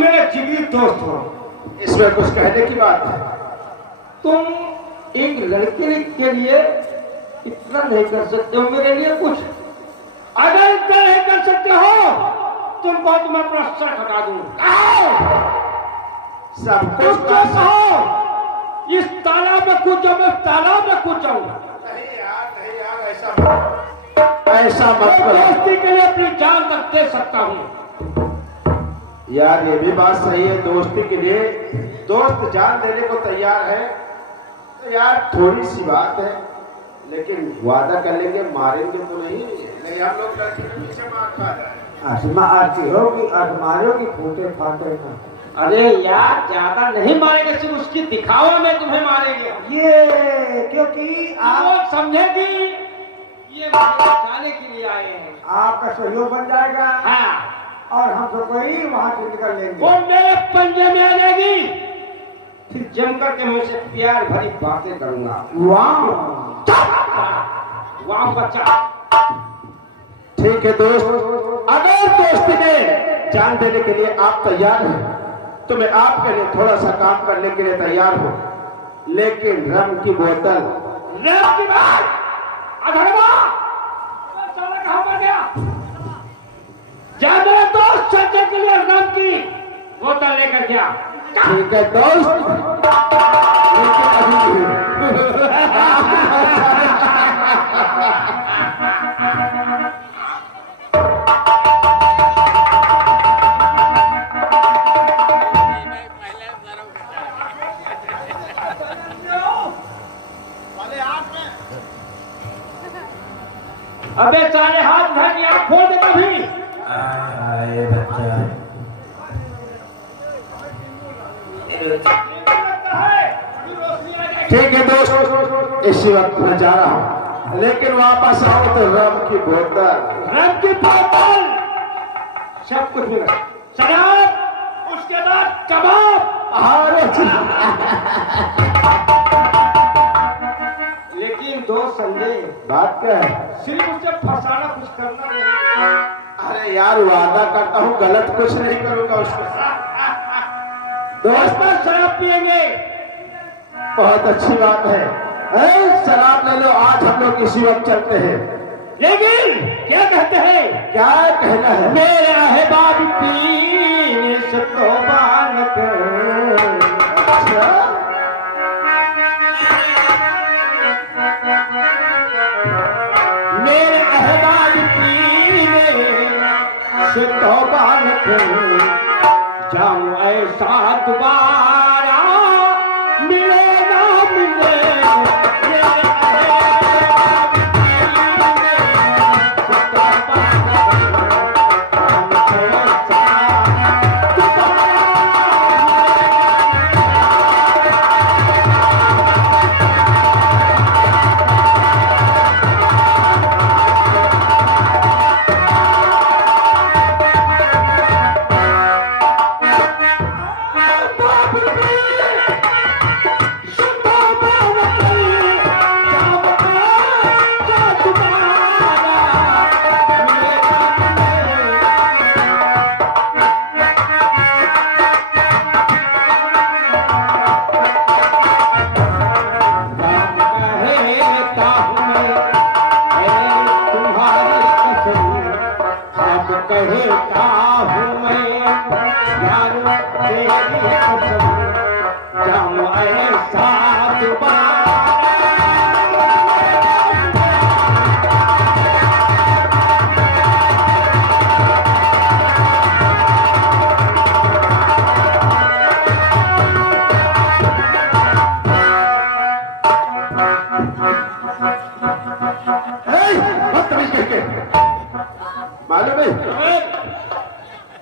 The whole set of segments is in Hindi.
मेरे जिगरी दोस्त हो, इसमें कुछ कहने की बात है? तुम एक लड़के के लिए इतना नहीं कर सकते हो मेरे लिए कुछ? अगर इतना नहीं कर सकते हो तुम बहुत मैं अपना सर हटा दूंगा। सब कुछ कुछ तो कहो, इस तालाब में कूद जाओ, मैं तालाब में कूद जाऊंगा। नहीं यार, ऐसा मत करो। दोस्ती के लिए अपनी जान तक दे सकता हूँ। यार ये भी बात सही है, दोस्ती के लिए दोस्त जान देने को तैयार है तो यार थोड़ी सी बात है, लेकिन वादा कर लेंगे, मारेंगे तो नहीं हम लोग लड़के के पीछे मार खा जाए। आसमा आती होगी, आसमानों की फूटे फाटे ना। अरे यार ज्यादा नहीं मारेंगे, सिर्फ उसकी दिखावा में तुम्हें मारेंगे। ये क्योंकि आप समझेगी ये बचाने के लिए आए हैं। आपका सहयोग बन जाएगा। हाँ। और हम तो कोई वहां से निकल लेंगे। वो मेरे पंजे में आ जाएगी, फिर जमकर के मुझसे प्यार भरी बातें करूंगा। वाह वाह बच्चा। ठीक है दोस्त, अगर दोस्ती में जान देने के लिए आप तैयार हैं तो मैं आपके लिए थोड़ा सा काम करने के लिए तैयार हूँ, लेकिन रम की बोतल। रम की बात अधर्मा, साला कहाँ पर गया? जा मेरे दोस्त संजय के लिए रम की बोतल लेकर गया। ठीक है दोस्त, लेकिन अभी अबे साले हाथ उठा के आँख खोल दे कभी। आए बच्चा ठीक है दोस्त, इसी वक्त मैं जा रहा हूँ, लेकिन वापस आओ तो रम की बोतल। रम की बोतल सब कुछ मिला, शराब, उसके बाद कबाब। लेकिन दोस्त संजय, बात क्या है? सिर्फ उसे फंसाना, कुछ करना नहीं। अरे यार वादा करता हूँ गलत कुछ नहीं करूंगा उसके साथ। दोस्त शराब पिएंगे। बहुत अच्छी बात है, शराब ले लो, आज हम लोग इसी वक्त चलते हैं। लेकिन क्या कहते हैं? क्या कहना है? मेरा है बाबी पीने से तौबा न कर। अच्छा? मेरे अहबाब पीने से तौबा न कर, जाऊं ऐसा दोबारा मिले ना मिले। मेरे अहबाब पीने से तौबा न कर, जाऊं ऐसा दोबारा। कहता हूँ मैं यार तेरी कसम, जाऊं ऐसा दोबारा। मालूम है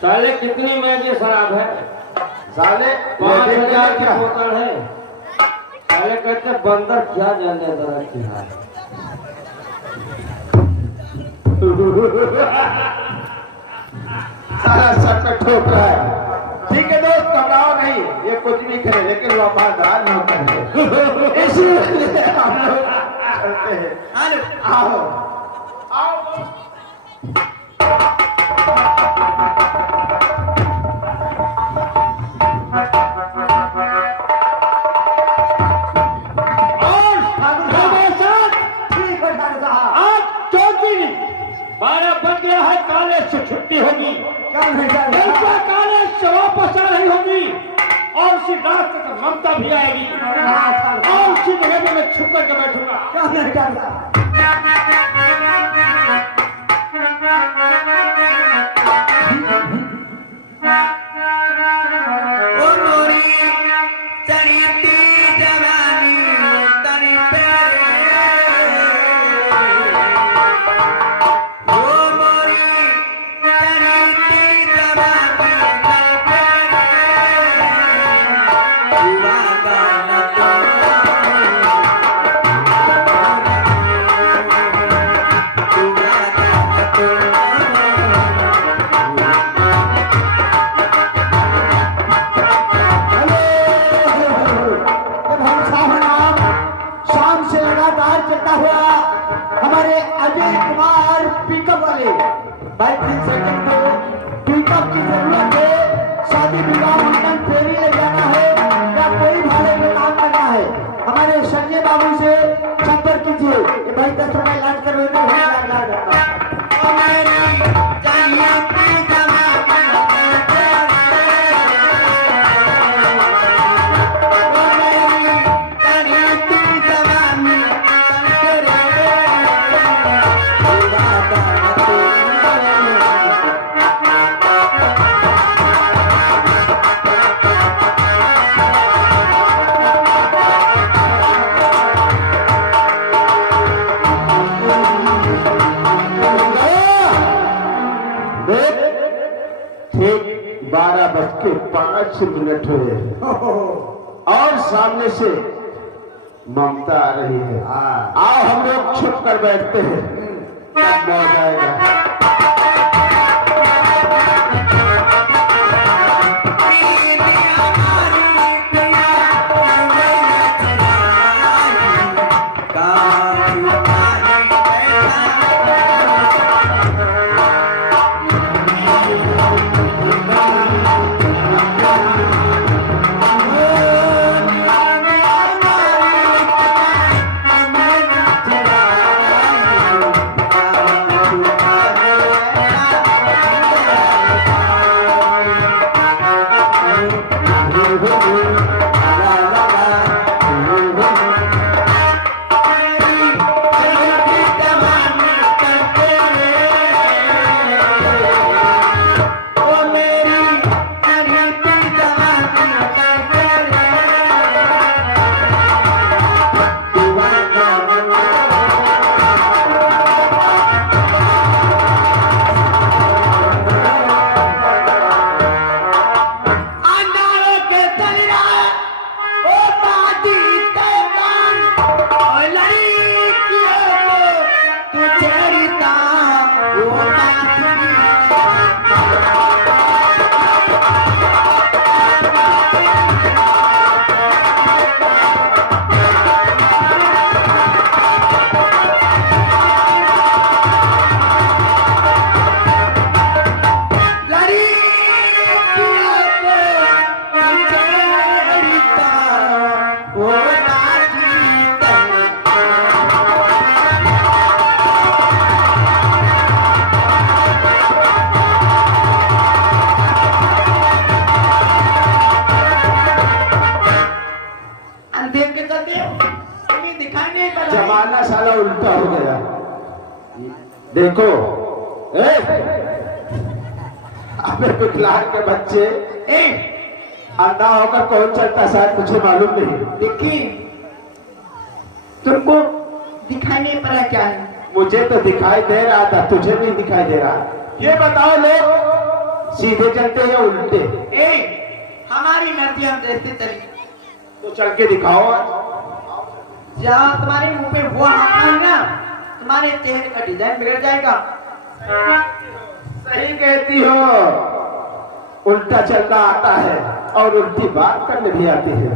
साले कितनी महंगी शराब है? साले 5,000 की बोतल है। साले कहते बंदर क्या जाने जरा की हाल। सारा सर पे ठोक रहा है। ठीक है दोस्त, घबराओ नहीं, ये कुछ नहीं करे, लेकिन वो वफादार न करे, इसीलिए हम लोग चलते हैं। आओ आओ दोस्त। अभी आएगी और उसी जगह पे मैं छुप करके बैठूंगा। क्या नहीं करता भाई 3 सेकंड को पिकअप की जरूरत है। शादी विवाह मंडल फेरी ले जाना है या कोई भाड़े में काम करना है, हमारे संजय बाबू से संपर्क कीजिए। ये भाई 10 रुपए लाद कर ठीक 12:05 हुए और सामने से ममता आ रही है। आओ हम लोग छुप कर बैठते हैं, तब मौज आएगा। जमाना साला उल्टा हो गया। देखो अबे विकलांग के बच्चे अंधा होकर कौन चलता शायद तुझे मालूम नहीं। देखिए तुमको दिखाई नहीं पड़ा क्या है? मुझे तो दिखाई दे रहा था, तुझे नहीं दिखाई दे रहा। ये बताओ लोग सीधे चलते या उल्टे? हमारी मर्जी हम जैसे चली। तो चल के दिखाओ। जहाँ तुम्हारे मुंह पे वो है ना, तुम्हारे चेहरे का डिजाइन बिगड़ जाएगा। सही कहती हो, उल्टा चलना आता है और उल्टी बात करने भी आती है।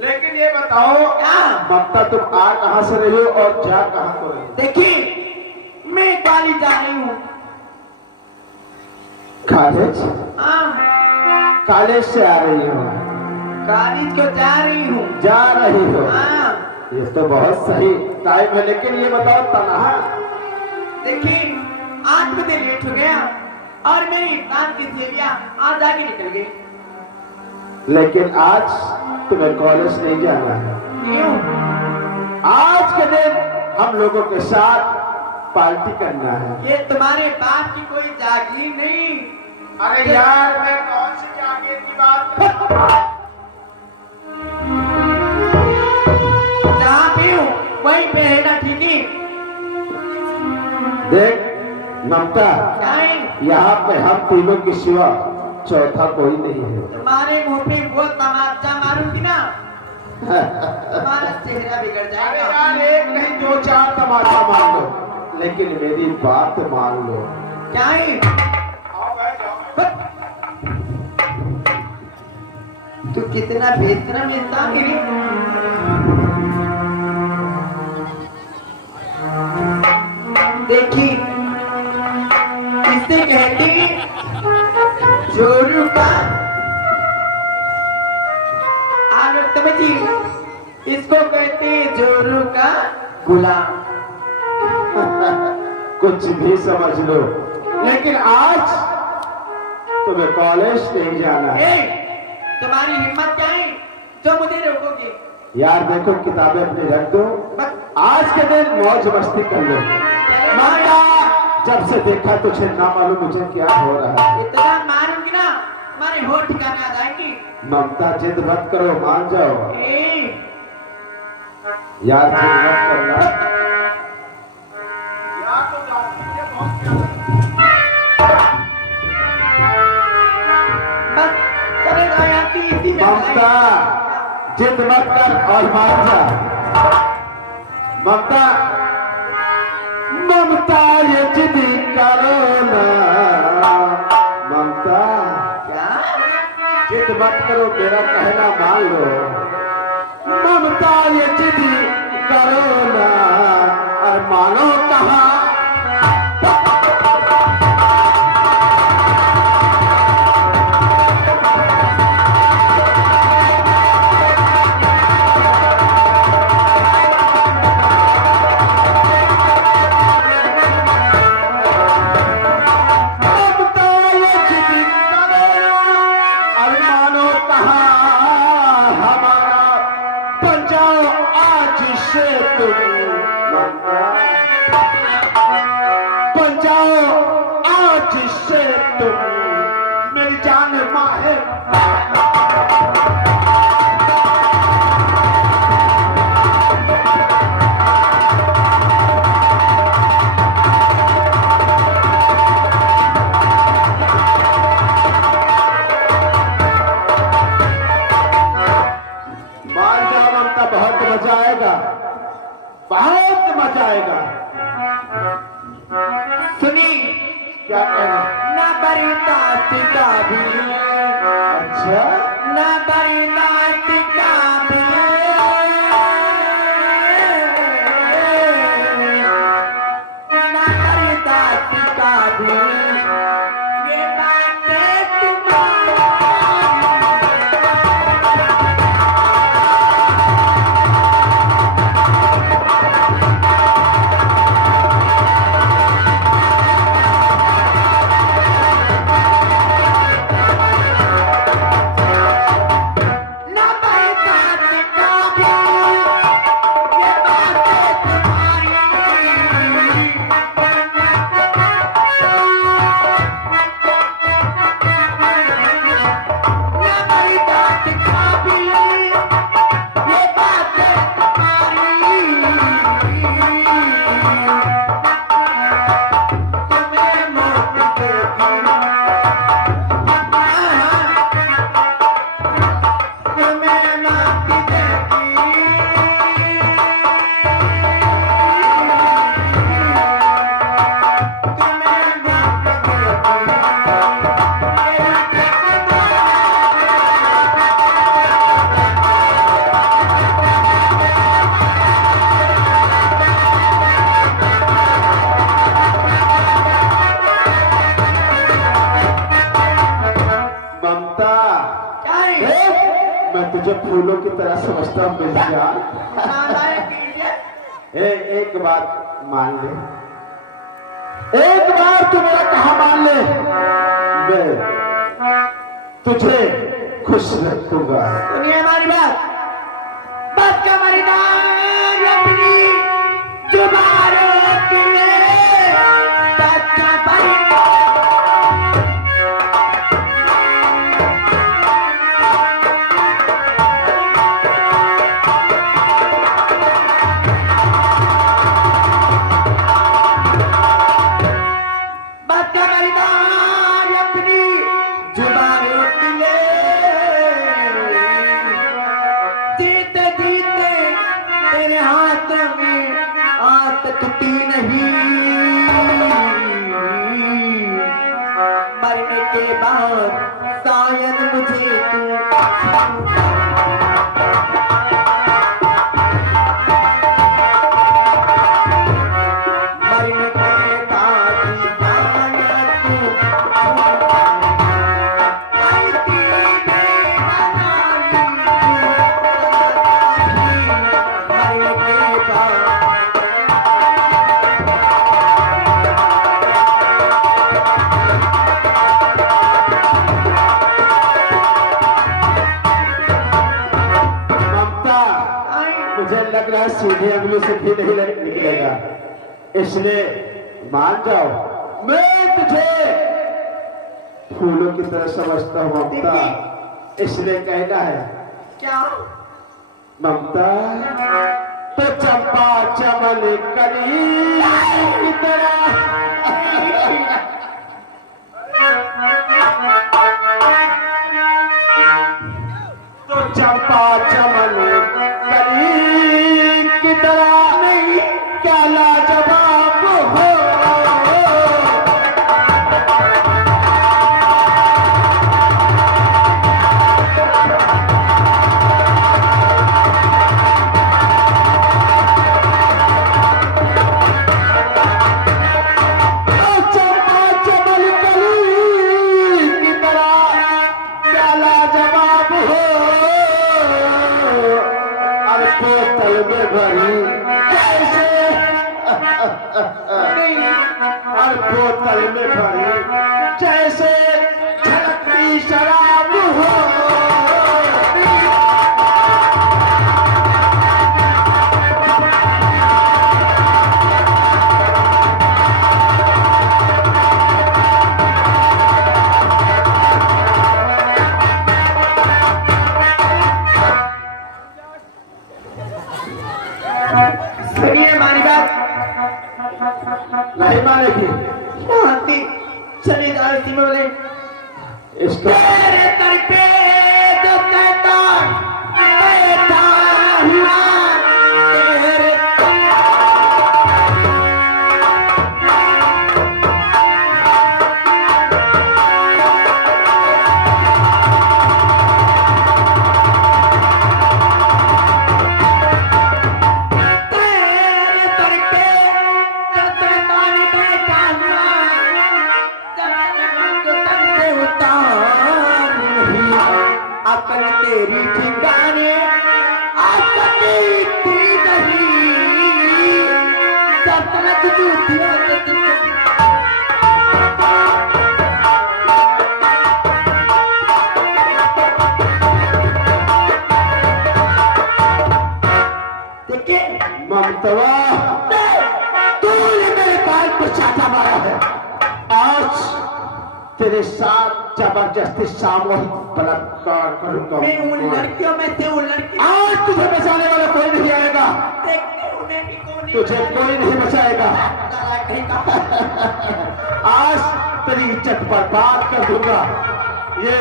लेकिन ये बताओ ममता तुम आ कहाँ से रही हो और जा कहाँ को रही हो? देखिए मैं कॉलेज जा रही हूँ। कॉलेज? हाँ कॉलेज से आ रही हो? कॉलेज को जा रही हूँ। जा रही हो? हाँ ये तो बहुत सही टाइम है, लेकिन ये बताओ तनहा? देखिए 8 बजे लेट हो गया और मेरी काम की सेवियां आज आगे निकल गई। लेकिन आज तुम्हें कॉलेज नहीं जाना है। क्यों? आज के दिन हम लोगों के साथ पार्टी करना है। ये तुम्हारे बाप की कोई जागीर नहीं। अरे यार, मैं कौन सी जागीर की बात कर रहा हूं? जहाँ भी हूँ वहीं पे है ना, ठीक है? देख ममता, क्या है? यहाँ पे हम तीनों की सिवा चौथा कोई नहीं है। तुम्हारे मुंह पे वो तमाचा मारूंगी ना, तुम्हारा चेहरा बिगड़ अरे जाएगा। यार, एक नहीं दो चार तमाचा मार लो, लेकिन मेरी बात मान लो। क्या है? तू कितना बेहतरम इंसान है। देखी, इसे कहते जोरू का आनंद समझी, इसको कहते जोरू का गुलाम। कुछ भी समझ लो, लेकिन आज तुम्हें कॉलेज नहीं जाना है। ए, तुम्हारी हिम्मत क्या है जो मुझे रोकोगे? यार देखो, किताबें अपनी रख दो, आज के दिन मौज मस्ती कर लो। माता, जब से देखा तुझे ना मालूम मुझे क्या हो रहा है। इतना मारूंगी ना, तुम्हारे होठ ठिकाने आ जाएंगी। ममता, जिद मत करो, मान जाओ। ए, यार जिद मत करना। बस चले जाओ यहाँ की इसी में ममता, जिद मत कर और मान जा। ममता, ममता ये जिद करो ना। ममता, क्या? जिद मत करो, मेरा कहना मान लो। ममता ये जिद करो ना, और मानो कहा। मेरी जान माहिर। मान जाओ ममता, बहुत मजा आएगा, बहुत मजा आएगा। सुनी, क्या कहना? ना बरीता सिका भी, अच्छा, ना बरीता सिका भी, ना बरीता सिका भी, ये बातें तुम्हारी। मैं तुझे फूलों की तरह समझता हूँ मेरी जान। एक बात मान ले, एक बार तू मेरा कहा मान ले, मैं तुझे खुश रखूंगा। सुनिए हमारी बात, बात का हमारी दान अपनी जुबानों के लिए बात का हमारी मरने के बाद शायद मुझे तू मरने के बाद शायद तू आई तेरी बेवफाई मरने के बाद मुझे लग रहा है सीधे अंगुली से भी नहीं निकलेगा, इसलिए मान जाओ। मैं तुझे फूलों की तरह समझता हूँ ममता, इसलिए कहना है क्या ममता तो चंपा चमन कली की तरह तो चंपा चमन कली की तरह नहीं क्या लाजवाब हो। बोतल में भरी जैसे छलकती शराब हो। सुनिए हमारी बात, नहीं मानेगी शांति चले जाओ इसी में बोले इसको तेरे तर पे जो कहता बैठा हुआ तेरे अकल तेरी ठिकाने आसकी थी नहीं सल्तनत झूठी देखिए ममतवा तूने मेरे बाल को चाटा मारा है। आज तेरे साथ जबरदस्ती सामूहिक बलात्कार करूंगा। मैं उन लड़कियों में से उन लड़की आज तुझे बचाने वाला कोई नहीं आएगा, उन्हें भी कौन तुझे कोई नहीं बचाएगा। आज तेरी इज्जत बर्बाद कर दूंगा, ये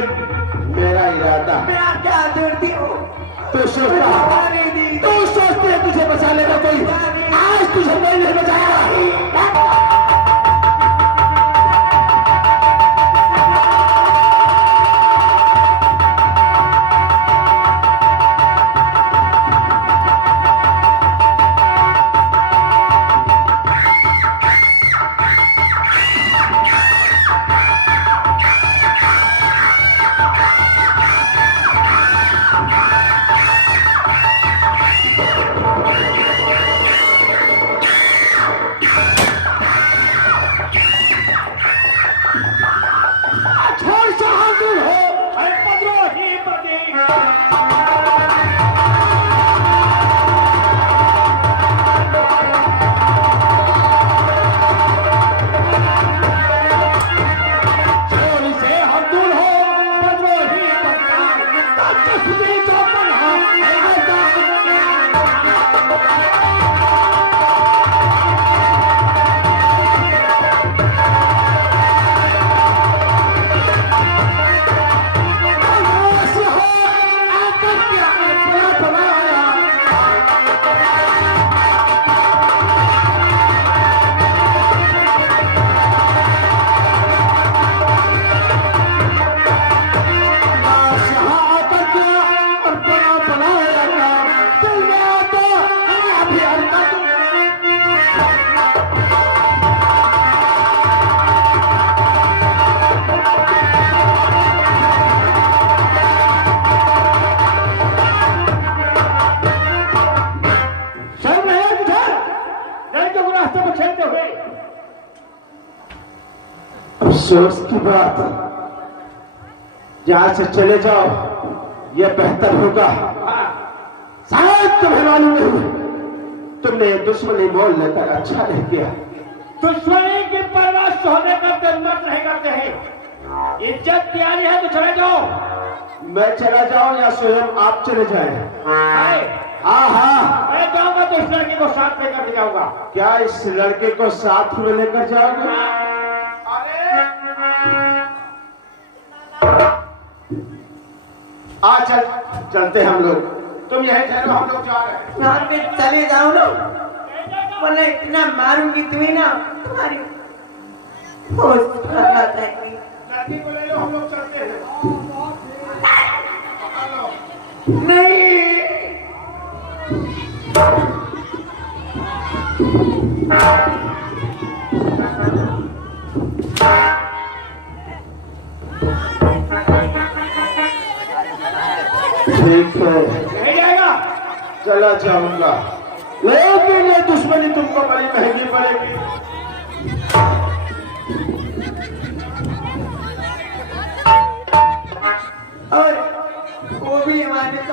मेरा इरादा। मैं आपके हाथ जोड़ती हूँ। तू सोचती है तुझे बचा लेगा कोई, आज तुझे कोई नहीं बचाएगा। चोरी से हम दूर हो बदरोही बदनाम तस्वीर तो बना अफसोस की बात, यहां से चले जाओ, यह बेहतर होगा। शायद तुम्हें मालूम नहीं, तुमने दुश्मनी मोल लेकर अच्छा नहीं किया। दुश्मनी की परवाह सोने का जन्मत नहीं करते हैं। इज्जत प्यारी है तो चले जाओ। मैं चला जाऊं या स्वयं आप चले जाएं? हाँ हाँ, मैं जाऊंगा तो इस लड़की को साथ लेकर जाऊंगा। क्या इस लड़के को साथ में लेकर जाओगे? आ चलते हम लोग, तुम यहीं ठहरो, हम लोग जा रहे हैं। यहाँ पे चले जाओ ना, वरना इतना मारूंगी तुम्हें ना, तुम्हारी होश खराब जाएगी। लड़की को ले लो, हम लोग चलते हैं। नहीं, ठीक है, नहीं जाएगा। चला जाऊंगा, लेकिन ये दुश्मनी तुमको बड़ी महंगी पड़ेगी। और वो भी हमारे